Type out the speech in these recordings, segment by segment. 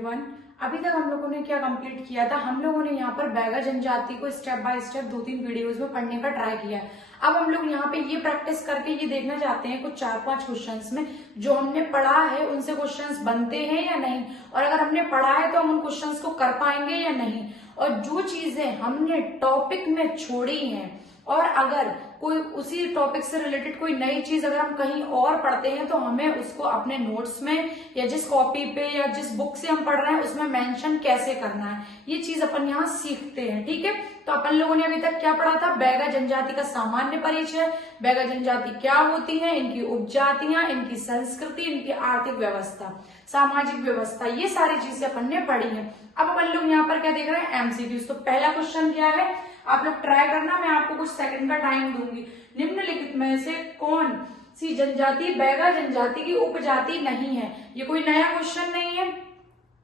One अभी तक हम लोगों ने क्या कंप्लीट किया था। हम लोगों ने यहाँ पर बैगा जनजाति को स्टेप बाय स्टेप 2-3 वीडियोस में पढ़ने का ट्राई किया है। अब हम लोग यहाँ पे ये प्रैक्टिस करके ये देखना चाहते हैं कुछ 4-5 क्वेश्चंस में जो हमने पढ़ा है उनसे क्वेश्चंस बनते हैं या नहीं, और अगर हमने पढ़ा है तो हम उन क्वेश्चंस को कर पाएंगे या नहीं, और जो चीजें हमने टॉपिक में छोड़ी हैं और अगर कोई उसी टॉपिक से रिलेटेड कोई नई चीज अगर हम कहीं और पढ़ते हैं तो हमें उसको अपने नोट्स में या जिस कॉपी पे या जिस बुक से हम पढ़ रहे हैं उसमें मेंशन कैसे करना है, ये चीज अपन यहाँ सीखते हैं। ठीक है, तो अपन लोगों ने अभी तक क्या पढ़ा था? बैगा जनजाति का सामान्य परिचय, बैगा जनजाति क्या होती है, इनकी उपजातियां, इनकी संस्कृति, इनकी आर्थिक व्यवस्था, सामाजिक व्यवस्था, ये सारी चीजें अपन ने पढ़ी है। अब अपन लोग यहाँ पर क्या देख रहे हैं? एमसीक्यूज। तो पहला क्वेश्चन क्या है, आप लोग ट्राई करना, मैं आपको कुछ सेकंड का टाइम दूंगी। निम्नलिखित में से कौन सी जनजाति बैगा जनजाति की उपजाति नहीं है? ये कोई नया क्वेश्चन नहीं है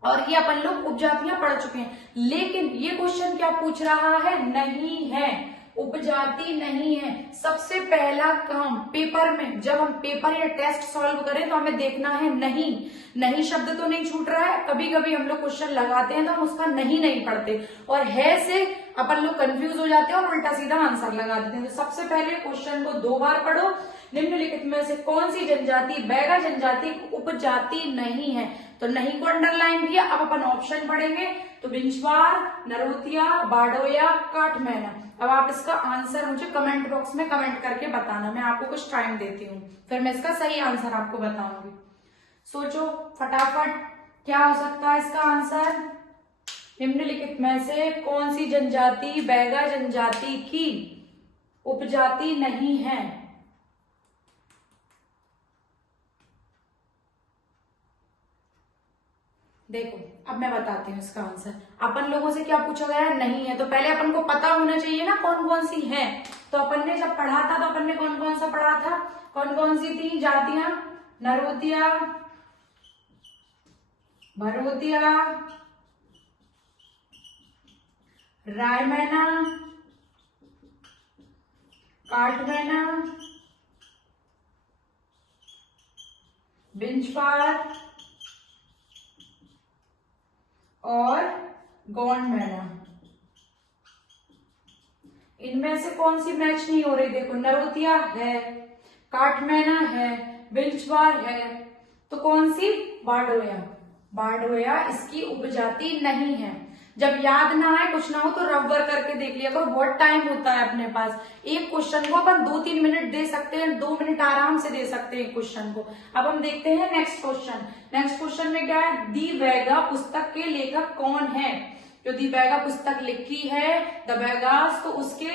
और ये अपन लोग उपजातियां पढ़ चुके हैं, लेकिन ये क्वेश्चन क्या पूछ रहा है? नहीं है, उपजाति नहीं है। सबसे पहला काम पेपर में, जब हम पेपर या टेस्ट सॉल्व करें तो हमें देखना है नहीं, नहीं शब्द तो नहीं छूट रहा है। कभी कभी हम लोग क्वेश्चन लगाते हैं तो हम उसका नहीं पढ़ते और है से अपन लोग कंफ्यूज हो जाते हैं और उल्टा सीधा आंसर लगा देते हैं। तो सबसे पहले क्वेश्चन को 2 बार पढ़ो। निम्नलिखित में से कौन सी जनजाति बैगा जनजाति उपजाति नहीं है? तो नहीं को अंडरलाइन किया। अब अपन ऑप्शन पढ़ेंगे तो बिंजवार, नरोतिया, बाडोया, काठमैना। अब आप इसका आंसर मुझे कमेंट बॉक्स में कमेंट करके बताना, मैं आपको कुछ टाइम देती हूँ, फिर मैं इसका सही आंसर आपको बताऊंगी। सोचो फटाफट, क्या हो सकता है इसका आंसर? निम्नलिखित में से कौन सी जनजाति बैगा जनजाति की उपजाति नहीं है? देखो अब मैं बताती हूँ इसका आंसर। अपन लोगों से क्या पूछा गया है? नहीं है, तो पहले अपन को पता होना चाहिए ना कौन कौन सी है। तो अपन ने जब पढ़ा था तो अपन ने कौन कौन सा पढ़ा था? कौन कौन सी थी जातियां? नरोतिया, भरोतिया, रायमैना, काठमैना, बिंजपार और गौंडमैना। इनमें से कौन सी मैच नहीं हो रही? देखो नरोतिया है, काठमैना है, बिंजवार है, तो कौन सी? बाडोया। बाडोया इसकी उपजाति नहीं है। जब याद ना आए कुछ ना हो तो रबर करके देख लिया करो, बहुत टाइम होता है अपने पास। एक क्वेश्चन को अपन 2-3 मिनट दे सकते हैं, 2 मिनट आराम से दे सकते हैं क्वेश्चन को। अब हम देखते हैं नेक्स्ट क्वेश्चन। नेक्स्ट क्वेश्चन में क्या है? दी बैगा पुस्तक के लेखक कौन है? जो दी बैगा पुस्तक लिखी है द बैगास, तो उसके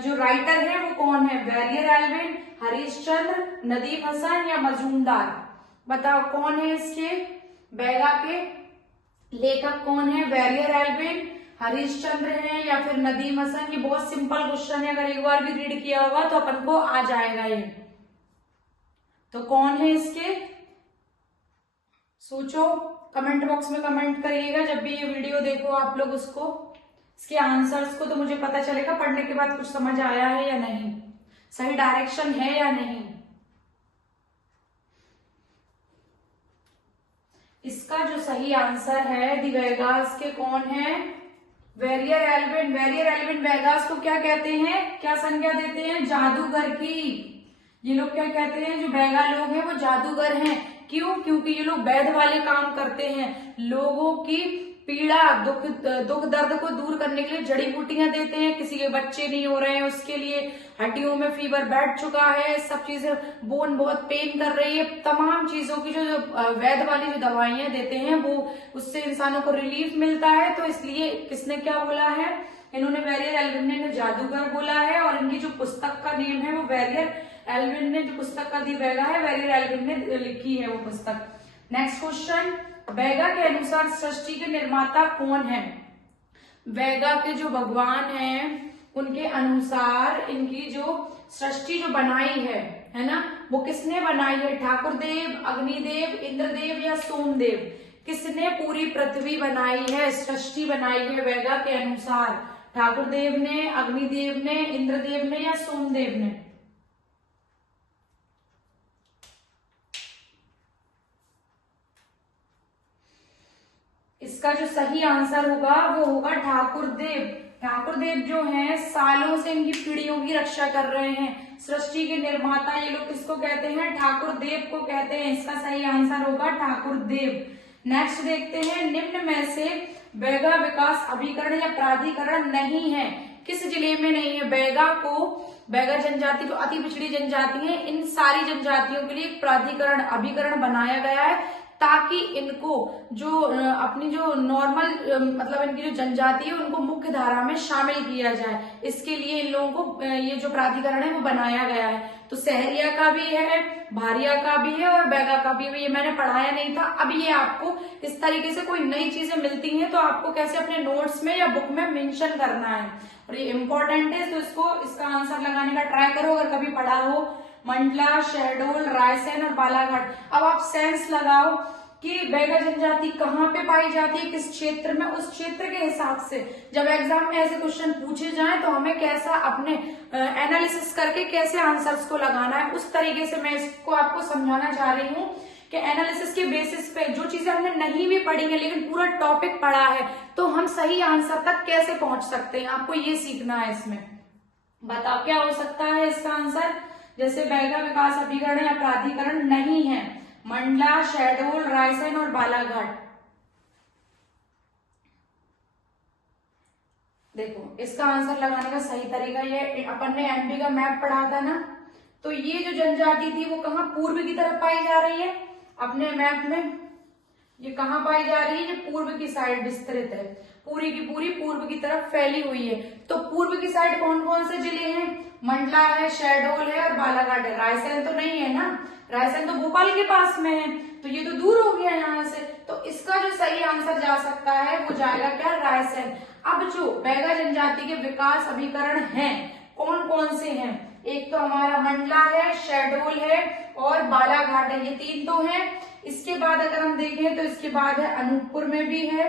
जो राइटर है वो कौन है? बैरियर एल्विन, हरीशचंद्र, नदीम हसन या मजूमदार? बताओ कौन है इसके बैगा के लेखक कौन है? बैरियर एल्विन, हरीशचंद्र है या फिर नदीम हसन? ये बहुत सिंपल क्वेश्चन है, अगर एक बार भी रीड किया होगा तो अपन को आ जाएगा ये। तो कौन है इसके? सोचो, कमेंट बॉक्स में कमेंट करिएगा जब भी ये वीडियो देखो आप लोग उसको, इसके आंसर्स को, तो मुझे पता चलेगा पढ़ने के बाद कुछ समझ आया है या नहीं, सही डायरेक्शन है या नहीं। इसका जो सही आंसर है दी बैगास के कौन है? Verrier Elwin. Verrier Elwin Baigas को क्या कहते हैं? क्या संज्ञा देते हैं? जादूगर की। ये लोग क्या कहते हैं? जो बैगा लोग हैं वो जादूगर हैं। क्यों? क्योंकि ये लोग वैद्य वाले काम करते हैं, लोगों की पीड़ा दुख दर्द को दूर करने के लिए जड़ी बूटियां देते हैं। किसी के बच्चे नहीं हो रहे हैं उसके लिए, हड्डियों में फीवर बैठ चुका है, सब चीजें, बोन बहुत पेन कर रही है, तमाम चीजों की जो वैद्य वाली जो दवाइयां देते हैं वो उससे इंसानों को रिलीफ मिलता है। तो इसलिए किसने क्या बोला है? इन्होंने बैरियर एल्विन ने जादूगर बोला है, और इनकी जो पुस्तक का नेम है वो बैरियर एल्विन ने, जो पुस्तक का दी बैगा है बैरियर एल्विन ने लिखी है वो पुस्तक। नेक्स्ट क्वेश्चन, बैगा के अनुसार सृष्टि के निर्माता कौन है? बैगा के जो भगवान हैं उनके अनुसार इनकी जो सृष्टि जो बनाई है ना, वो किसने बनाई है? ठाकुर देव, अग्निदेव, इंद्रदेव या सोमदेव? किसने पूरी पृथ्वी बनाई है, सृष्टि बनाई है बैगा के अनुसार? ठाकुर देव ने, अग्निदेव ने, इंद्रदेव ने या सोमदेव ने? इसका जो सही आंसर होगा वो होगा ठाकुर देव। ठाकुर देव जो हैं सालों से इनकी पीढ़ियों की रक्षा कर रहे हैं, सृष्टि के निर्माता ये लोग किसको कहते हैं? ठाकुर देव को कहते हैं। इसका सही आंसर होगा ठाकुर देव। नेक्स्ट देखते हैं, निम्न में से बैगा विकास अभिकरण या प्राधिकरण नहीं है, किस जिले में नहीं है? बैगा जनजाति जो अति पिछड़ी जनजाति है, इन सारी जनजातियों के लिए एक प्राधिकरण अभिकरण बनाया गया है ताकि इनको जो अपनी जो नॉर्मल मतलब इनकी जो जनजाति है उनको मुख्य धारा में शामिल किया जाए। इसके लिए इन लोगों को ये जो प्राधिकरण है वो बनाया गया है। तो सहरिया का भी है, भारिया का भी है और बैगा का भी है। ये मैंने पढ़ाया नहीं था। अब ये आपको इस तरीके से कोई नई चीजें मिलती हैं तो आपको कैसे अपने नोट्स में या बुक में मेंशन करना है और ये इम्पोर्टेंट है। तो इसका आंसर लगाने का ट्राई करो अगर कभी पढ़ा हो। मंडला, शहडोल, रायसेन और बालाघाट। अब आप सेंस लगाओ कि बैगा जनजाति कहाँ पे पाई जाती है, किस क्षेत्र में, उस क्षेत्र के हिसाब से जब एग्जाम में ऐसे क्वेश्चन पूछे जाएं तो हमें कैसा अपने एनालिसिस करके कैसे आंसर्स को लगाना है, उस तरीके से मैं इसको आपको समझाना चाह रही हूँ कि एनालिसिस के बेसिस पे जो चीजें हमने नहीं भी पढ़ी है लेकिन पूरा टॉपिक पढ़ा है तो हम सही आंसर तक कैसे पहुंच सकते हैं, आपको ये सीखना है। इसमें बताओ क्या हो सकता है इसका आंसर? जैसे बैगा विकास अभिकरण या प्राधिकरण नहीं है, मंडला, शहडोल, रायसेन और बालाघाट। देखो इसका आंसर लगाने का सही तरीका ये, अपन ने एमपी का मैप पढ़ा था ना, तो ये जो जनजाति थी वो कहाँ पूर्व की तरफ पाई जा रही है अपने मैप में। ये कहाँ पाई जा रही है? ये पूर्व की साइड विस्तृत है, पूरी की पूरी पूर्व की तरफ फैली हुई है। तो पूर्व की साइड कौन कौन से जिले हैं? मंडला है, शहडोल है और बालाघाट है। रायसेन तो नहीं है ना, रायसेन तो भोपाल के पास में है, तो ये तो दूर हो गया यहाँ से। तो इसका जो सही आंसर जा सकता है वो जाएगा क्या? रायसेन। अब जो बैगा जनजाति के विकास अभिकरण हैं कौन कौन से हैं? एक तो हमारा मंडला है, शहडोल है और बालाघाट है, ये तीन तो हैं। इसके बाद अगर हम देखें तो इसके बाद है अनूपपुर में भी है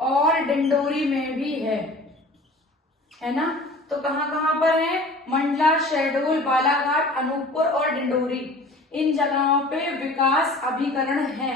और डिंडोरी में भी है ना। तो कहाँ कहाँ पर है? मंडला, शहडोल, बालाघाट, अनूपपुर और डिंडोरी, इन जगहों पे विकास अभिकरण है।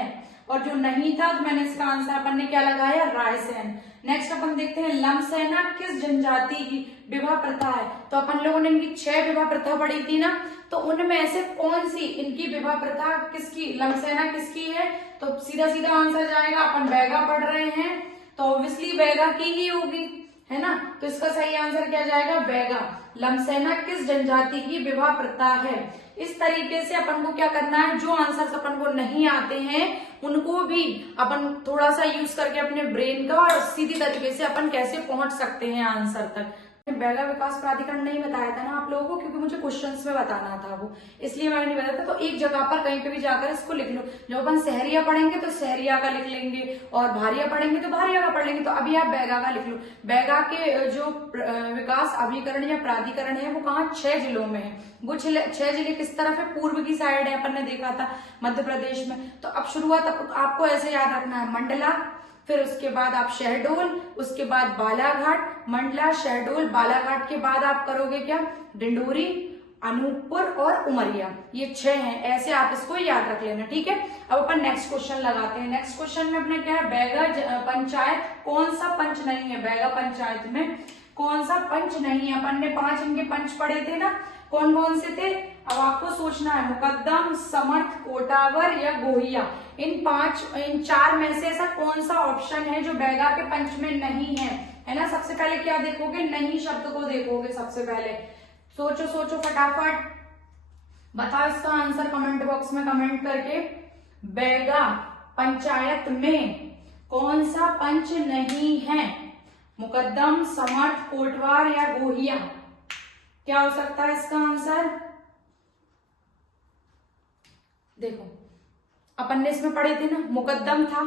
और जो नहीं था तो मैंने इसका आंसर अपन ने क्या लगाया? रायसेन। नेक्स्ट अपन देखते हैं लमसेना किस जनजाति की विवाह प्रथा है? तो अपन लोगों ने इनकी 6 विवाह प्रथा पढ़ी थी ना, तो उनमें से कौन सी इनकी विवाह प्रथा किसकी, लमसेना किसकी है? तो सीधा सीधा आंसर जाएगा, अपन बैगा पढ़ रहे हैं तो ऑब्वियसली बैगा की ही होगी, है ना। तो इसका सही आंसर क्या जाएगा? बैगा। लमसेना किस जनजाति की विवाह प्रथा है? इस तरीके से अपन को क्या करना है, जो आंसर्स अपन को नहीं आते हैं उनको भी अपन थोड़ा सा यूज करके अपने ब्रेन का और सीधी तरीके से अपन कैसे पहुंच सकते हैं आंसर तक। बैगा विकास प्राधिकरण नहीं बताया था ना आप लोगों को, क्योंकि मुझे क्वेश्चंस में बताना था वो, इसलिए मैंने नहीं बताया था। तो एक जगह पर कहीं पे भी जाकर इसको लिख लो। जब अपन सहरिया पढ़ेंगे तो सहरिया का लिख लेंगे और भारिया पढ़ेंगे तो भारिया का पढ़ लेंगे। तो अभी आप बैगा का लिख लो। बैगा के जो विकास अभिकरण या प्राधिकरण है वो कहाँ? 6 जिलों में है। वो 6 जिले किस तरफ है? पूर्व की साइड है, अपन ने देखा था मध्य प्रदेश में। तो अब शुरुआत आपको ऐसे याद रखना है, मंडला, फिर उसके बाद आप शहडोल, उसके बाद बालाघाट, मंडला, शहडोल, बालाघाट के बाद आप करोगे क्या? डिंडोरी, अनूपपुर और उमरिया, ये 6 हैं। ऐसे आप इसको याद रख लेना, ठीक है। अब अपन नेक्स्ट क्वेश्चन लगाते हैं। नेक्स्ट क्वेश्चन में अपने क्या है? बैगा पंचायत कौन सा पंच नहीं है? बैगा पंचायत में कौन सा पंच नहीं है? अपन ने 5 इनके पंच पढ़े थे ना, कौन कौन से थे? अब आपको सोचना है, मुकद्दम, समर्थ, कोटावर या गोहिया। इन 4 में से ऐसा कौन सा ऑप्शन है जो बैगा के पंच में नहीं है ना। सबसे पहले क्या देखोगे? नहीं शब्द को देखोगे सबसे पहले। सोचो सोचो फटाफट, बताओ इसका आंसर कमेंट बॉक्स में कमेंट करके। बैगा पंचायत में कौन सा पंच नहीं है? मुकद्दम, समर्थ, कोटवार या गोहिया? क्या हो सकता है इसका आंसर? देखो अपन ने इसमें पढ़े थे ना, मुकद्दम था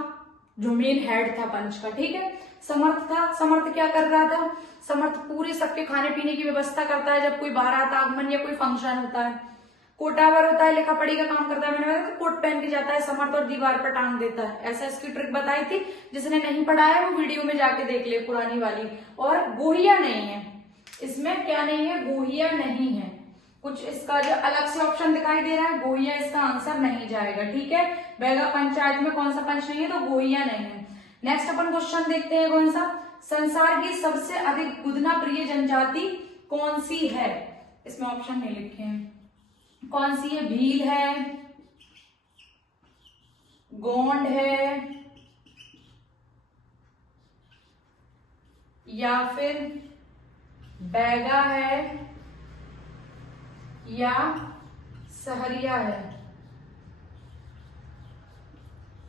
जो मेन हेड था पंच का, ठीक है। समर्थ था, समर्थ क्या कर रहा था? समर्थ पूरे सबके खाने पीने की व्यवस्था करता है जब कोई बारात, आगमन या कोई फंक्शन होता है। कोटावर होता है, लिखा पढ़ी का काम करता है। मैंने बताया कोट पहन के जाता है समर्थ और दीवार पर टांग देता है, ऐसा इसकी ट्रिक बताई थी। जिसने नहीं पढ़ा है वो वीडियो में जाके देख ले, पुरानी वाली। और गोहिया नहीं है इसमें, क्या नहीं है? गोहिया नहीं है। कुछ इसका जो अलग से ऑप्शन दिखाई दे रहा है, गोहिया इसका आंसर नहीं जाएगा, ठीक है। बैगा पंचायत में कौन सा पंच नहीं है? तो गोहिया नहीं है। नेक्स्ट अपन क्वेश्चन देखते हैं कौन सा, संसार की सबसे अधिक गुदना प्रिय जनजाति कौन सी है। इसमें ऑप्शन नहीं लिखे हैं, कौन सी है, भील है, गोंड है, या फिर बैगा है, या सहरिया है।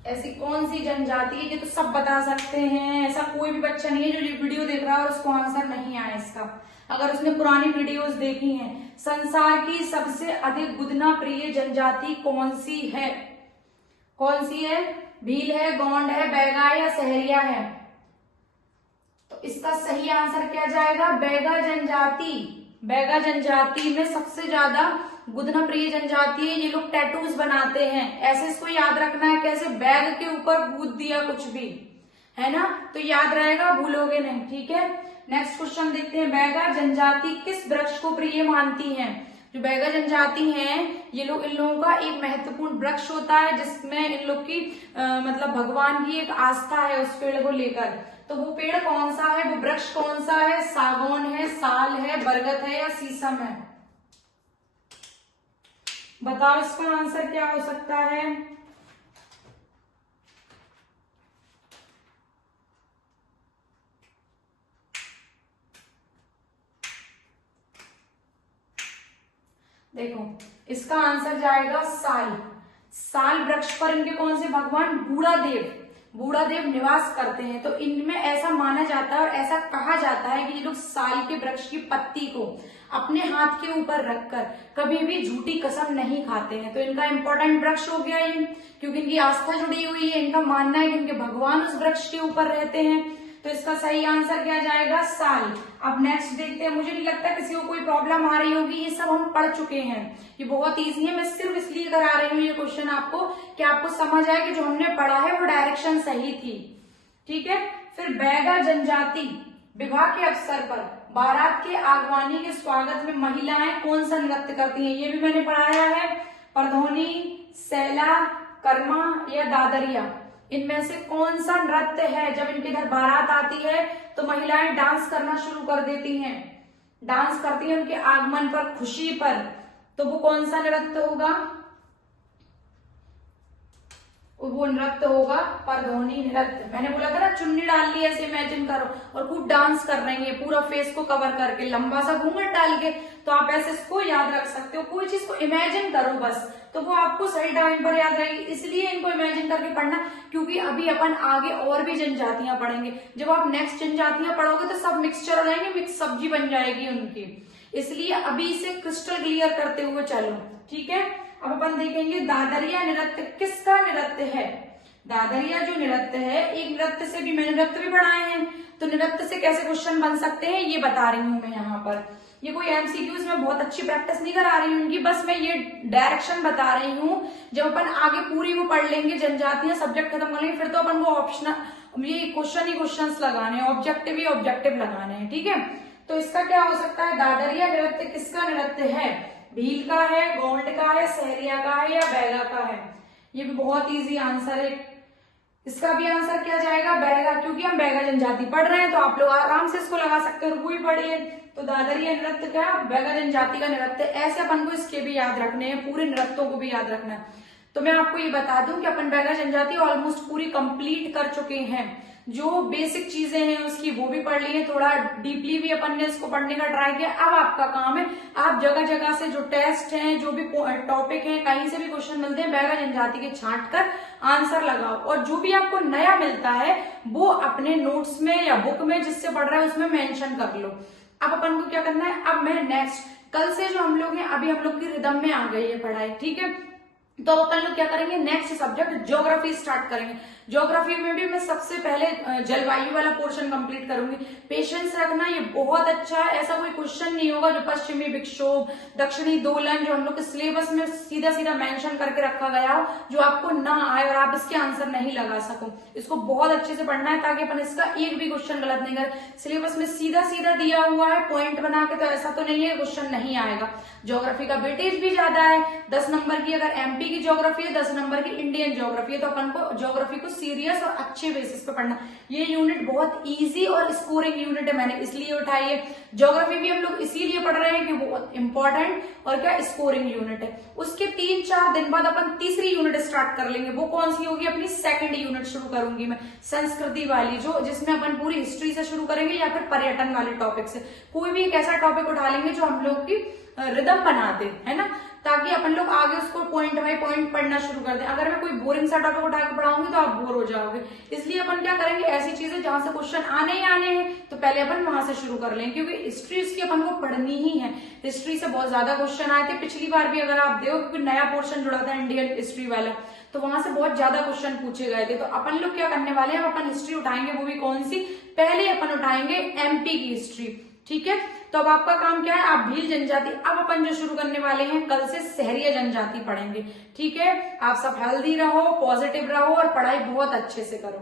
ऐसी कौन सी जनजाति है, ये तो सब बता सकते हैं, ऐसा कोई भी बच्चा नहीं है जो ये वीडियो देख रहा है और उसको आंसर नहीं आया इसका। अगर उसने पुरानी वीडियोस देखी हैं, संसार की सबसे अधिक गुदना प्रिय जनजाति कौन सी है, कौन सी है, भील है, गोंड है, बैगा है, या सहरिया है। तो इसका सही आंसर क्या जाएगा, बैगा जनजाति। बैगा जनजाति में सबसे ज्यादा गुदना प्रिय जनजाति है। ये लोग टैटूज बनाते हैं, ऐसे इसको याद रखना है, कैसे बैग के ऊपर गूंथ दिया कुछ भी, है ना, तो याद रहेगा, भूलोगे नहीं, ठीक है। नेक्स्ट क्वेश्चन देखते हैं, बैगा जनजाति किस वृक्ष को प्रिय मानती है। जो बैगा जनजाति हैं, ये लोग, इन लोगों का एक महत्वपूर्ण वृक्ष होता है जिसमें इन लोग की मतलब भगवान की एक आस्था है उस पेड़ को लेकर। तो वो पेड़ कौन सा है, वो वृक्ष कौन सा है, सागौन है, साल है, बरगद है, या शीशम है। बताओ इसका आंसर क्या हो सकता है। देखो इसका आंसर जाएगा साल। साल वृक्ष पर इनके कौन से भगवान, बूढ़ा देव निवास करते हैं। तो इनमें ऐसा माना जाता है और ऐसा कहा जाता है कि ये लोग साल के वृक्ष की पत्ती को अपने हाथ के ऊपर रखकर कभी भी झूठी कसम नहीं खाते हैं। तो इनका इंपॉर्टेंट वृक्ष हो गया ये, क्योंकि इनकी आस्था जुड़ी हुई है, इनका मानना है कि इनके भगवान उस वृक्ष के ऊपर रहते हैं। तो इसका सही आंसर क्या जाएगा, साल। अब नेक्स्ट देखते हैं, मुझे नहीं लगता किसी को कोई प्रॉब्लम आ रही होगी, ये सब हम पढ़ चुके हैं, ये बहुत इजी है। मैं सिर्फ इसलिए करा रही हूँ ये क्वेश्चन आपको कि आपको समझ आए कि जो हमने पढ़ा है वो डायरेक्शन सही थी, ठीक है। फिर बैगा जनजाति विवाह के अवसर पर बारात के आगवानी के स्वागत में महिलाएं कौन सा नृत्य करती हैं, ये भी मैंने पढ़ाया है। परधोनी, सैला, कर्मा, या दादरिया, इनमें से कौन सा नृत्य है। जब इनके इधर बारात आती है तो महिलाएं डांस करना शुरू कर देती हैं, डांस करती हैं उनके आगमन पर, खुशी पर। तो वो कौन सा नृत्य होगा, वो नृत्य होगा परधोनी नृत्य। मैंने बोला था ना, चुन्नी डाल ली ऐसे इमेजिन करो और खूब डांस कर रही है पूरा फेस को कवर करके, लंबा सा घूंघट डाल के। तो आप ऐसे इसको याद रख सकते हो, कोई चीज को इमेजिन करो बस, तो वो आपको सही टाइम पर याद रहेगी। इसलिए इनको इमेजिन करके पढ़ना, क्योंकि अभी अपन आगे और भी जनजातियां पढ़ेंगे। जब आप नेक्स्ट जनजातियां पढ़ोगे तो सब मिक्सचर हो जाएंगे, मिक्स सब्जी बन जाएगी उनकी। इसलिए अभी इसे क्रिस्टल क्लियर करते हुए चलो, ठीक है। अब अपन देखेंगे दादरिया नृत्य किसका नृत्य है। दादरिया जो नृत्य है, एक नृत्य से भी, मैंने नृत्य भी पढ़ाए हैं, तो नृत्य से कैसे क्वेश्चन बन सकते हैं ये बता रही हूं मैं यहाँ पर। ये कोई एमसीक्यूज में बहुत अच्छी प्रैक्टिस नहीं करा रही हूँ उनकी, बस मैं ये डायरेक्शन बता रही हूँ। जब अपन आगे पूरी वो पढ़ लेंगे, जनजातियां सब्जेक्ट खत्म कर लेंगे, फिर तो अपन वो ऑप्शनल, ये क्वेश्चन ही क्वेश्चन लगाने हैं, ऑब्जेक्टिव ही ऑब्जेक्टिव लगाने हैं, ठीक है। तो इसका क्या हो सकता है, दादरिया नृत्य किसका नृत्य है, भील का है, गोंड का है, सहरिया का है, या बैगा का है। ये भी बहुत इजी आंसर है, इसका भी आंसर क्या जाएगा, बैगा, क्योंकि हम बैगा जनजाति पढ़ रहे हैं तो आप लोग आराम से इसको लगा सकते हो, वो पढ़िए। तो दादरिया नृत्य क्या, बैगा जनजाति का नृत्य। ऐसे अपन को इसके भी याद रखने हैं, पूरे नृत्यों को भी याद रखना है। तो मैं आपको ये बता दूं कि अपन बैगा जनजाति ऑलमोस्ट पूरी कंप्लीट कर चुके हैं। जो बेसिक चीजें हैं उसकी वो भी पढ़ ली है, थोड़ा डीपली भी अपन ने इसको पढ़ने का ट्राई किया। अब आपका काम है, आप जगह जगह से जो टेस्ट हैं, जो भी टॉपिक है, कहीं से भी क्वेश्चन मिलते हैं, बैगा जनजाति के छांट कर आंसर लगाओ। और जो भी आपको नया मिलता है वो अपने नोट्स में या बुक में जिससे पढ़ रहा है उसमें मेंशन कर लो। अब अपन को क्या करना है, अब मैं नेक्स्ट कल से जो हम लोग हैं, अभी हम लोग की रिदम में आ गई है पढ़ाई, ठीक है। तो अपन लोग क्या करेंगे, नेक्स्ट सब्जेक्ट ज्योग्राफी स्टार्ट करेंगे। ज्योग्राफी में भी मैं सबसे पहले जलवायु वाला पोर्शन कंप्लीट करूंगी। पेशेंस रखना, ये बहुत अच्छा है, ऐसा कोई क्वेश्चन नहीं होगा जो पश्चिमी विक्षोभ, दक्षिणी दोलन, जो हम लोग के सिलेबस में सीधा सीधा मेंशन करके रखा गया हो, जो आपको ना आए और आप इसके आंसर नहीं लगा सको। इसको बहुत अच्छे से पढ़ना है ताकि अपन इसका एक भी क्वेश्चन गलत नहीं करें। सिलेबस में सीधा सीधा दिया हुआ है पॉइंट बना के, तो ऐसा तो नहीं है क्वेश्चन नहीं आएगा। ज्योग्राफी का वेटेज भी ज्यादा है, 10 नंबर की अगर एमपी की ज्योग्राफी है, 10 नंबर की इंडियन ज्योग्राफी है, तो अपन को ज्योग्राफी को सीरियस और अच्छे बेसिस पे पढ़ना। ये यूनिट बहुत इजी और स्कोरिंग यूनिट है, मैंने इसलिए उठाई है। ज्योग्राफी भी हम लोग इसीलिए पढ़ रहे हैं कि वो बहुत इंपॉर्टेंट और क्या स्कोरिंग यूनिट है। उसके 3-4 दिन बाद अपन तीसरी यूनिट स्टार्ट कर लेंगे। वो कौन सी होगी? अपनी सेकंड यूनिट शुरू करूंगी मैं, संस्कृति वाली, जो जिसमें अपन पूरी हिस्ट्री से शुरू करेंगे या फिर पर्यटन वाले टॉपिक से। कोई भी एक ऐसा टॉपिक उठा लेंगे जो हम लोग की रिदम बना दे, है ना, ताकि अपन लोग आगे उसको पॉइंट बाय पॉइंट पढ़ना शुरू कर दें। अगर मैं कोई बोरिंग सा टॉपिक उठा के पढ़ाऊंगी तो आप बोर हो जाओगे। इसलिए अपन क्या करेंगे, ऐसी चीजें जहां से क्वेश्चन आने ही आने हैं तो पहले अपन वहां से शुरू कर लें, क्योंकि हिस्ट्री उसकी अपन को पढ़नी ही है। हिस्ट्री से बहुत ज्यादा क्वेश्चन आए थे पिछली बार भी, अगर आप देखो, क्योंकि नया पोर्शन जुड़ा था इंडियन हिस्ट्री वाला, तो वहां से बहुत ज्यादा क्वेश्चन पूछे गए थे। तो अपन लोग क्या करने वाले हैं, अपन हिस्ट्री उठाएंगे, वो भी कौन सी? पहले अपन उठाएंगे एमपी की हिस्ट्री, ठीक है। तो अब आपका काम क्या है, आप भील जनजाति, अब अपन जो शुरू करने वाले हैं कल से सहरिया जनजाति पढ़ेंगे, ठीक है। आप सब हेल्दी रहो, पॉजिटिव रहो और पढ़ाई बहुत अच्छे से करो।